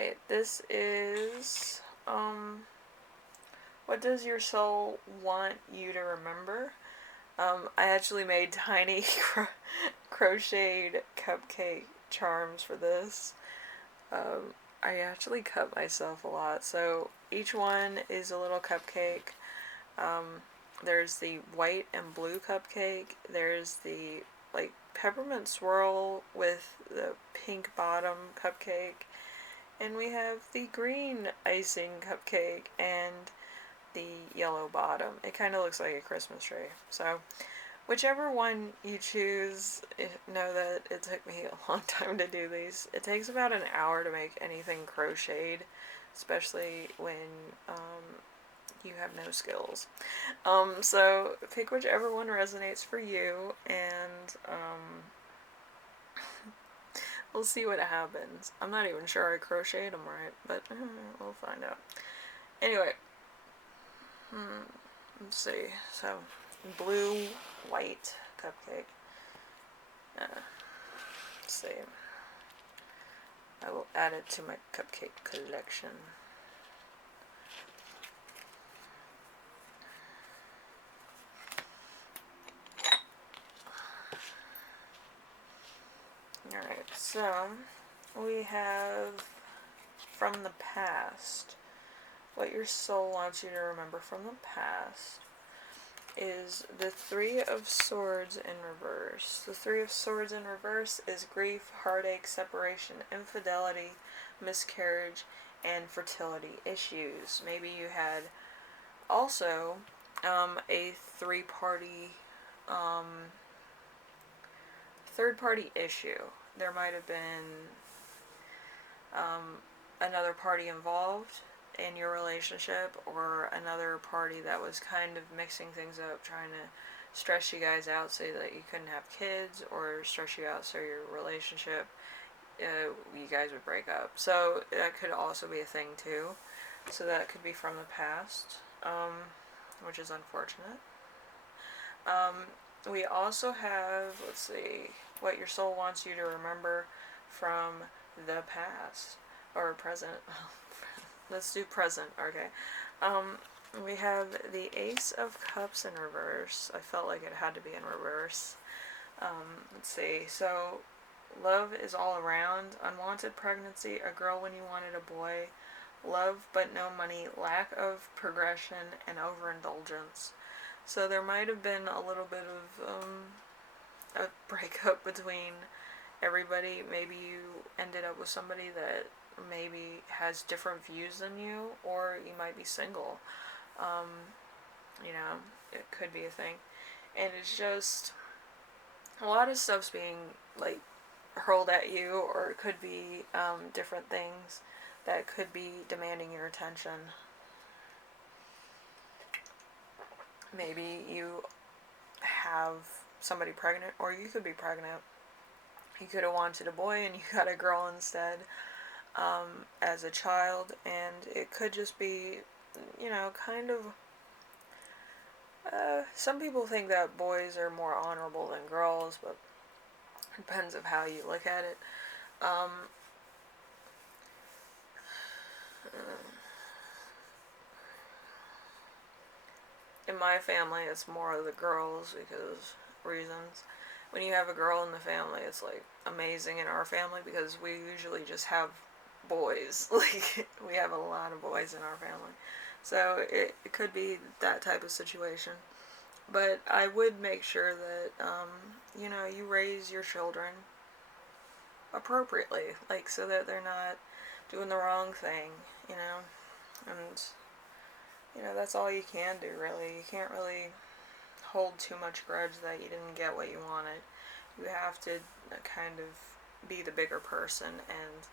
Alright, this is, what does your soul want you to remember? I actually made tiny crocheted cupcake charms for this. I actually cut myself a lot, so each one is a little cupcake. There's the white and blue cupcake. There's the like peppermint swirl with the pink bottom cupcake. And we have the green icing cupcake and the yellow bottom. It kind of looks like a Christmas tree. So, whichever one you choose, know that it took me a long time to do these. It takes about an hour to make anything crocheted, especially when you have no skills. So pick whichever one resonates for you, and we'll see what happens. I'm not even sure I crocheted them right, but we'll find out. Anyway, let's see. So, blue, white cupcake. Let's see. I will add it to my cupcake collection. Alright, so we have from the past. What your soul wants you to remember from the past is the Three of Swords in reverse. The Three of Swords in reverse is grief, heartache, separation, infidelity, miscarriage, and fertility issues. Maybe you had also a third-party issue. There might have been another party involved in your relationship, or another party that was kind of mixing things up, trying to stress you guys out so that you couldn't have kids, or stress you out so your relationship, you guys would break up. So that could also be a thing too. So that could be from the past, which is unfortunate. We also have, let's see, what your soul wants you to remember from the past, or present. Let's do present, okay. We have the Ace of Cups in reverse. I felt like it had to be in reverse. Let's see, so love is all around, unwanted pregnancy, a girl when you wanted a boy, love but no money, lack of progression, and overindulgence. So there might have been a little bit of a breakup between everybody. Maybe you ended up with somebody that maybe has different views than you, or you might be single. It could be a thing. And it's just a lot of stuff's being like hurled at you, or it could be different things that could be demanding your attention. Maybe you have somebody pregnant, or you could be pregnant. You could have wanted a boy and you got a girl instead, as a child, and it could just be, kind of, some people think that boys are more honorable than girls, but it depends of how you look at it. In my family, it's more of the girls because reasons. When you have a girl in the family, it's like amazing in our family because we usually just have boys. Like, we have a lot of boys in our family. So it could be that type of situation. But I would make sure that, you raise your children appropriately. Like, so that they're not doing the wrong thing, And, that's all you can do, really. You can't really hold too much grudge that you didn't get what you wanted. You have to kind of be the bigger person and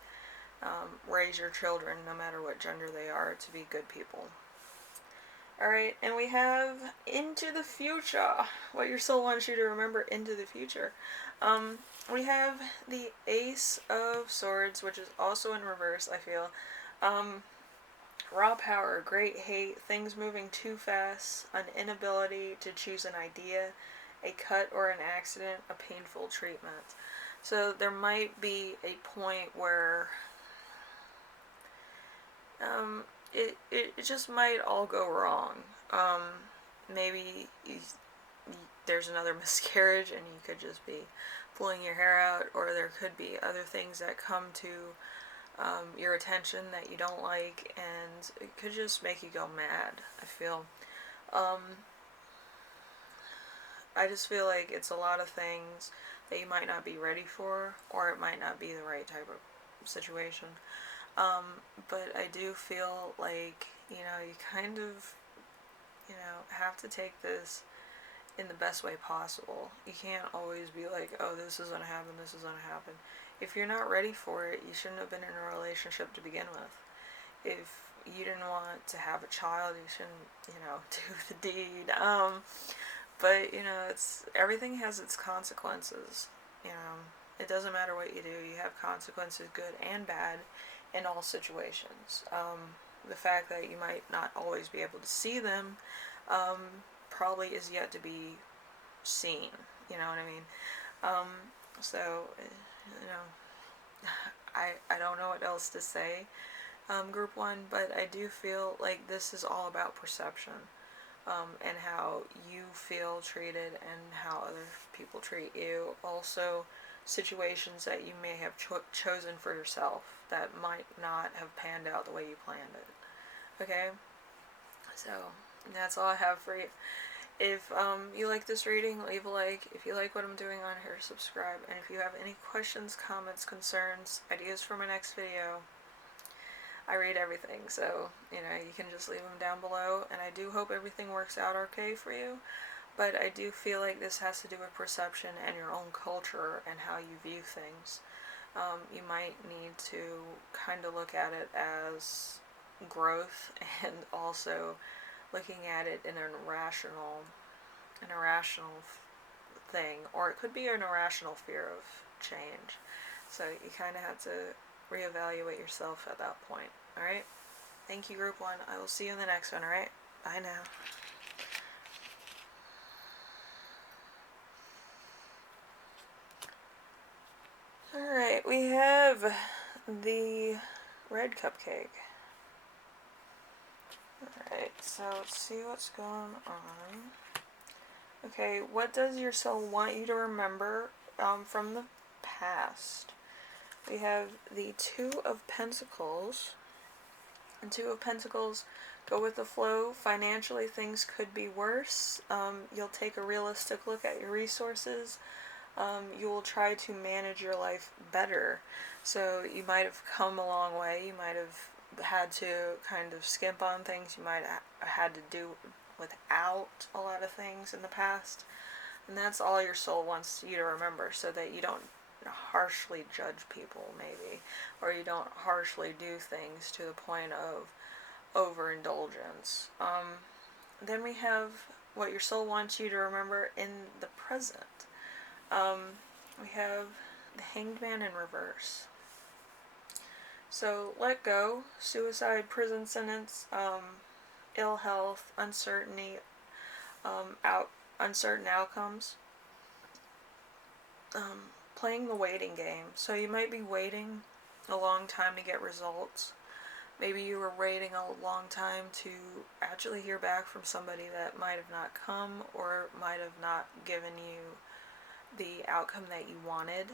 raise your children, no matter what gender they are, to be good people. Alright, and we have into the future. What your soul wants you to remember into the future. We have the Ace of Swords, which is also in reverse, I feel. Raw power, great hate, things moving too fast, an inability to choose an idea, a cut or an accident, a painful treatment. So there might be a point where it just might all go wrong. Um, maybe there's another miscarriage and you could just be pulling your hair out, or there could be other things that come to your attention that you don't like, and it could just make you go mad, I feel. Um, I just feel like it's a lot of things that you might not be ready for, or it might not be the right type of situation. Um, but I do feel like, you kind of, have to take this in the best way possible. You can't always be like, oh, this is gonna happen, this is gonna happen. If you're not ready for it, you shouldn't have been in a relationship to begin with. If you didn't want to have a child, you shouldn't, do the deed. But it's everything has its consequences. It doesn't matter what you do. You have consequences, good and bad, in all situations. The fact that you might not always be able to see them um, probably is yet to be seen. You know what I mean? Um, so, I don't know what else to say, Group 1, but I do feel like this is all about perception. And how you feel treated and how other people treat you. Also, situations that you may have chosen for yourself that might not have panned out the way you planned it. Okay? So, that's all I have for you. If you like this reading, leave a like. If you like what I'm doing on here, subscribe. And if you have any questions, comments, concerns, ideas for my next video, I read everything, so, you can just leave them down below, and I do hope everything works out okay for you, but I do feel like this has to do with perception and your own culture and how you view things. You might need to kind of look at it as growth and also looking at it in an irrational thing, or it could be an irrational fear of change. So you kind of have to reevaluate yourself at that point. Alright? Thank you, Group 1. I will see you in the next one, alright? Bye now. Alright, we have the red cupcake. Alright, so let's see what's going on. Okay, what does your soul want you to remember from the past? We have the Two of Pentacles. And Two of Pentacles, go with the flow. Financially, things could be worse. You'll take a realistic look at your resources. You will try to manage your life better. So you might have come a long way. You might have had to kind of skimp on things. You might have had to do without a lot of things in the past. And that's all your soul wants you to remember, so that you don't harshly judge people, maybe, or you don't harshly do things to the point of overindulgence. Then we have what your soul wants you to remember in the present. We have the Hanged Man in reverse. So let go, suicide, prison sentence, ill health, uncertainty, uncertain outcomes. Playing the waiting game. So you might be waiting a long time to get results. Maybe you were waiting a long time to actually hear back from somebody that might have not come, or might have not given you the outcome that you wanted.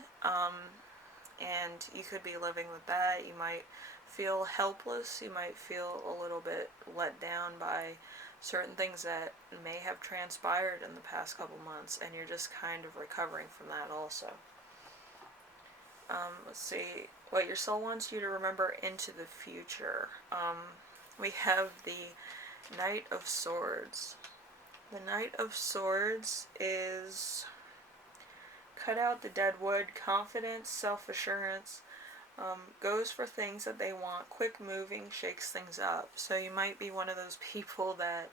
And you could be living with that. You might feel helpless. You might feel a little bit let down by certain things that may have transpired in the past couple months, and you're just kind of recovering from that also. Let's see, what your soul wants you to remember into the future. We have the Knight of Swords. The Knight of Swords is cut out the dead wood, confidence, self-assurance, goes for things that they want, quick moving, shakes things up. So you might be one of those people that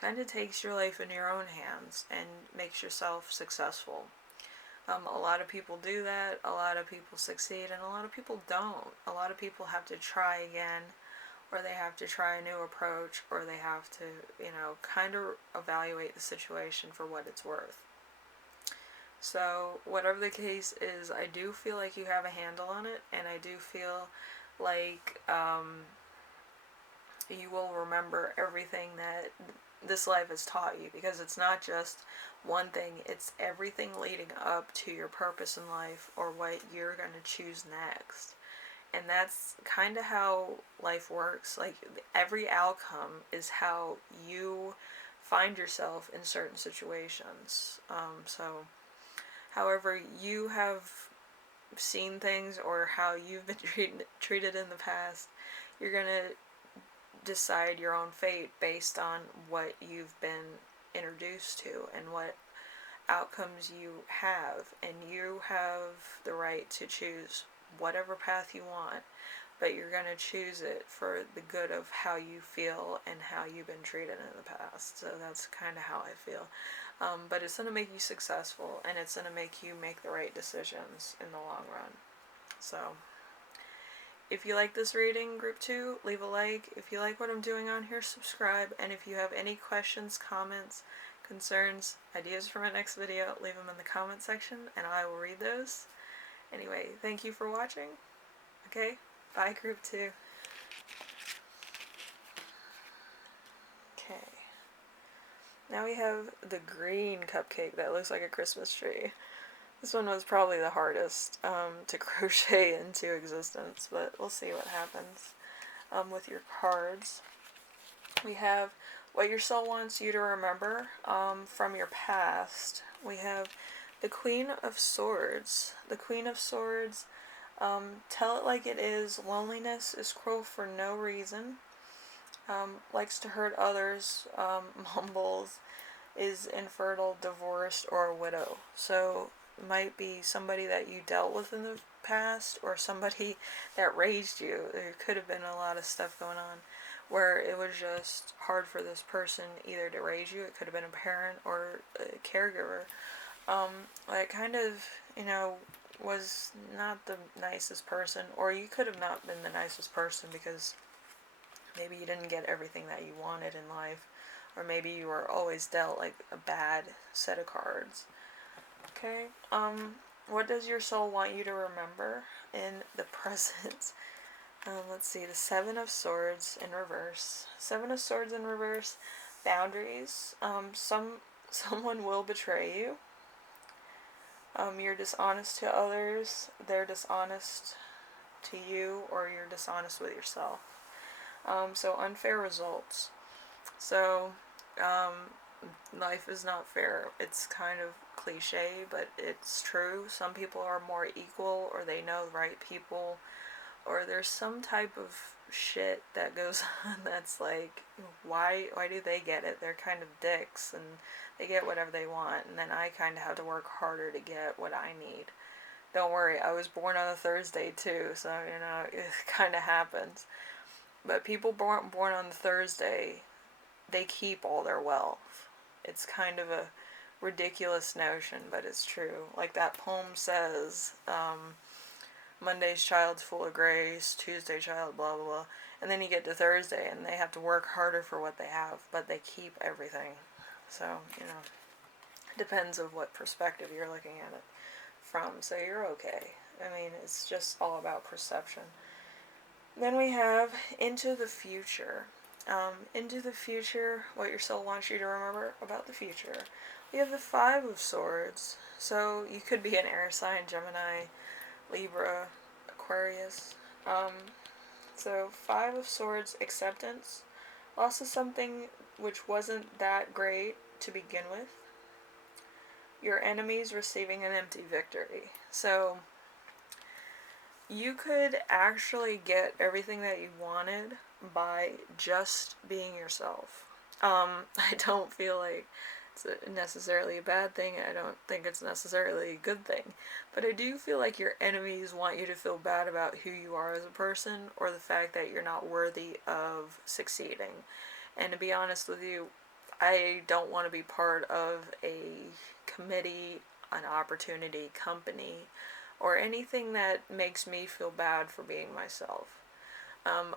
kind of takes your life in your own hands and makes yourself successful. A lot of people do that, a lot of people succeed, and a lot of people don't. A lot of people have to try again, or they have to try a new approach, or they have to, kind of evaluate the situation for what it's worth. So, whatever the case is, I do feel like you have a handle on it, and I do feel like, you will remember everything that this life has taught you, because it's not just one thing, it's everything leading up to your purpose in life or what you're going to choose next. And that's kind of how life works. Like, every outcome is how you find yourself in certain situations. So, however you have seen things or how you've been treated in the past, you're going to decide your own fate based on what you've been introduced to and what outcomes you have. And you have the right to choose whatever path you want, but you're going to choose it for the good of how you feel and how you've been treated in the past. So that's kind of how I feel. But it's going to make you successful, and it's going to make you make the right decisions in the long run. So if you like this reading, group 2, leave a like. If you like what I'm doing on here, subscribe. And if you have any questions, comments, concerns, ideas for my next video, leave them in the comment section and I will read those. Anyway, thank you for watching. Okay, bye group 2. Okay. Now we have the green cupcake that looks like a Christmas tree. This one was probably the hardest to crochet into existence, but we'll see what happens with your cards. We have what your soul wants you to remember from your past. We have the Queen of Swords. The Queen of Swords, tell it like it is. Loneliness is cruel for no reason. Likes to hurt others. Mumbles. Is infertile, divorced, or a widow. So might be somebody that you dealt with in the past, or somebody that raised you. There could have been a lot of stuff going on where it was just hard for this person either to raise you. It could have been a parent or a caregiver. That kind of, was not the nicest person, or you could have not been the nicest person because maybe you didn't get everything that you wanted in life, or maybe you were always dealt like a bad set of cards. Okay, what does your soul want you to remember in the present? Let's see, the Seven of Swords in reverse. Seven of Swords in reverse, boundaries. Someone will betray you. You're dishonest to others, they're dishonest to you, or you're dishonest with yourself. So unfair results. So, life is not fair. It's kind of cliche, but it's true. Some people are more equal, or they know the right people, or there's some type of shit that goes on that's like, why do they get it? They're kind of dicks, and they get whatever they want, and then I kind of have to work harder to get what I need. Don't worry, I was born on a Thursday too, so, it kind of happens. But people born on Thursday, they keep all their wealth. It's kind of a ridiculous notion, but it's true. Like that poem says, Monday's child's full of grace, Tuesday child, blah, blah, blah. And then you get to Thursday, and they have to work harder for what they have, but they keep everything. So, it depends of what perspective you're looking at it from. So you're okay. I mean, it's just all about perception. Then we have into the future. Into the future, what your soul wants you to remember about the future. We have the Five of Swords. So you could be an air sign, Gemini, Libra, Aquarius. So Five of Swords, acceptance. Loss of something which wasn't that great to begin with. Your enemies receiving an empty victory. So you could actually get everything that you wanted by just being yourself. I don't feel like it's necessarily a bad thing. I don't think it's necessarily a good thing. But I do feel like your enemies want you to feel bad about who you are as a person, or the fact that you're not worthy of succeeding. And to be honest with you, I don't want to be part of a committee, an opportunity, company, or anything that makes me feel bad for being myself.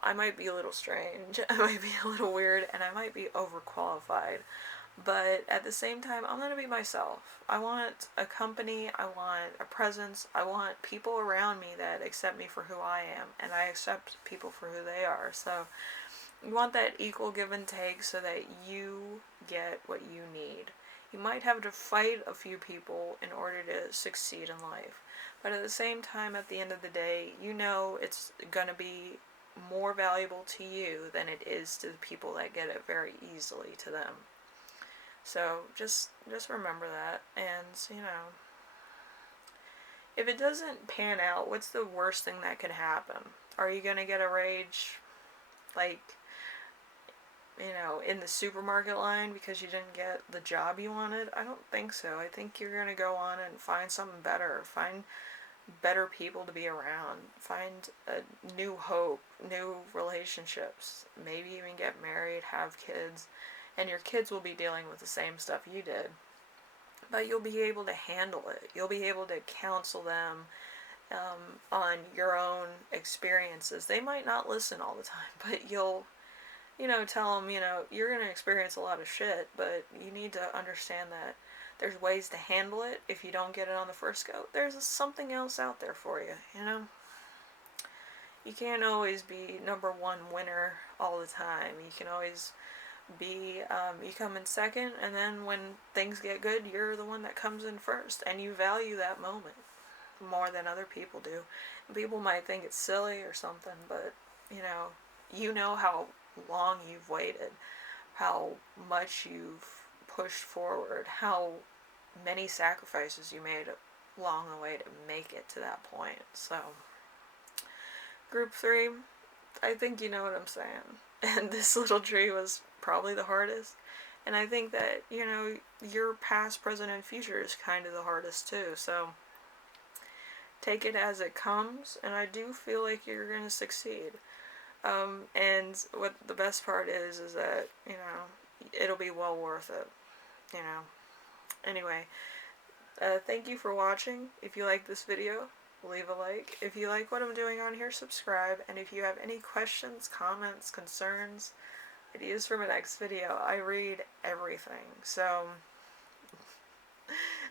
I might be a little strange, I might be a little weird, and I might be overqualified, but at the same time, I'm going to be myself. I want a company, I want a presence, I want people around me that accept me for who I am, and I accept people for who they are. So You want that equal give and take so that you get what you need. You might have to fight a few people in order to succeed in life. But at the same time, at the end of the day, you know it's going to be more valuable to you than it is to the people that get it very easily to them. So just remember that. And, you know, if it doesn't pan out, what's the worst thing that could happen? Are you going to get a rage, like, you know, in the supermarket line because you didn't get the job you wanted? I don't think so. I think you're going to go on and find something better. Find better people to be around. Find a new hope, new relationships. Maybe even get married, have kids. And your kids will be dealing with the same stuff you did. But you'll be able to handle it. You'll be able to counsel them on your own experiences. They might not listen all the time, but you'll, you know, tell them, you know, you're going to experience a lot of shit, but you need to understand that there's ways to handle it. If you don't get it on the first go, there's something else out there for you, you know? You can't always be number one winner all the time. You can always be, you come in second, and then when things get good, you're the one that comes in first, and you value that moment more than other people do. And people might think it's silly or something, but, you know how long you've waited, how much you've pushed forward, how many sacrifices you made along the way to make it to that point. So, group 3, I think you know what I'm saying. And this little tree was probably the hardest. And I think that, you know, your past, present, and future is kind of the hardest too. So, take it as it comes, and I do feel like you're going to succeed. And what the best part is that, you know, it'll be well worth it, you know. Anyway, thank you for watching. If you like this video, leave a like. If you like what I'm doing on here, subscribe. And if you have any questions, comments, concerns, ideas for my next video, I read everything. So,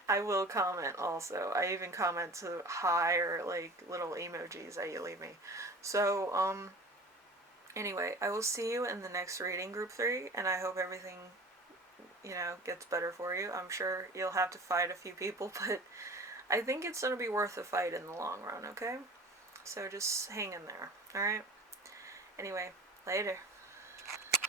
I will comment also. I even comment to hi or like little emojis that you leave me. So, anyway, I will see you in the next reading, group 3, and I hope everything, you know, gets better for you. I'm sure you'll have to fight a few people, but I think it's going to be worth the fight in the long run, okay? So just hang in there, alright? Anyway, later.